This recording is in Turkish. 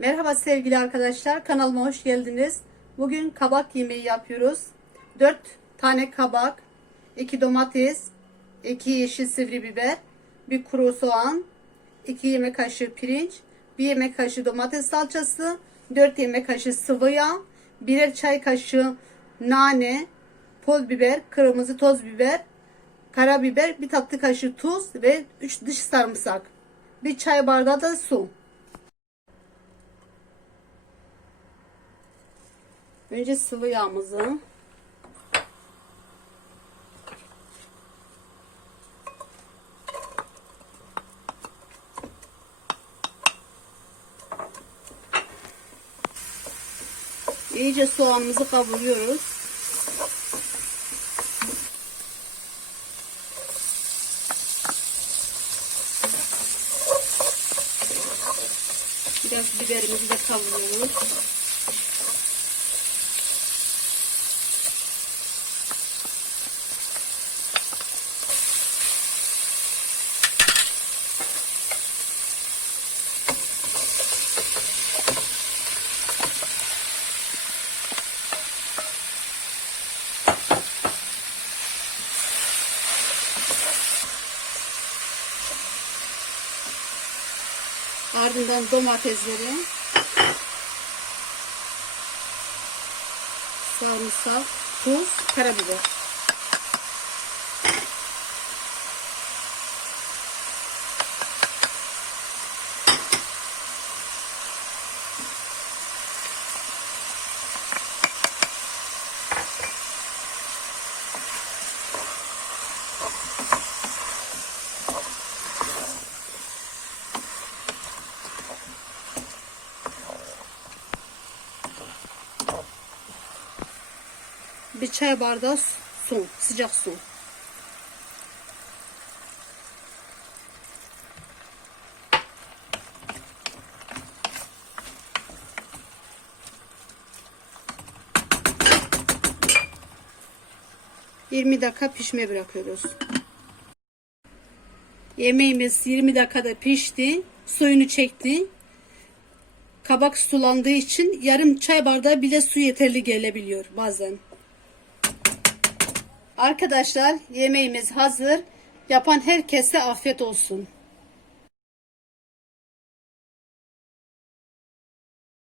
Merhaba sevgili arkadaşlar kanalıma hoş geldiniz. Bugün kabak yemeği yapıyoruz. 4 tane kabak, 2 domates, 2 yeşil sivri biber, 1 kuru soğan, 2 yemek kaşığı pirinç, 1 yemek kaşığı domates salçası, 4 yemek kaşığı sıvı yağ, birer çay kaşığı nane, pul biber, kırmızı toz biber, karabiber, bir tatlı kaşığı tuz ve 3 dış sarımsak. Bir çay bardağı da su. Önce sıvı yağımızı iyice soğanımızı kavuruyoruz. Biraz biberimizi de kavuruyoruz. Ardından domatesleri sarımsak, tuz, karabiber. Bir çay bardağı su, sıcak su. Yirmi dakika pişmeye bırakıyoruz. Yemeğimiz 20 dakikada pişti. Suyunu çekti. Kabak sulandığı için yarım çay bardağı bile su yeterli gelebiliyor bazen. Arkadaşlar yemeğimiz hazır. Yapan herkese afiyet olsun.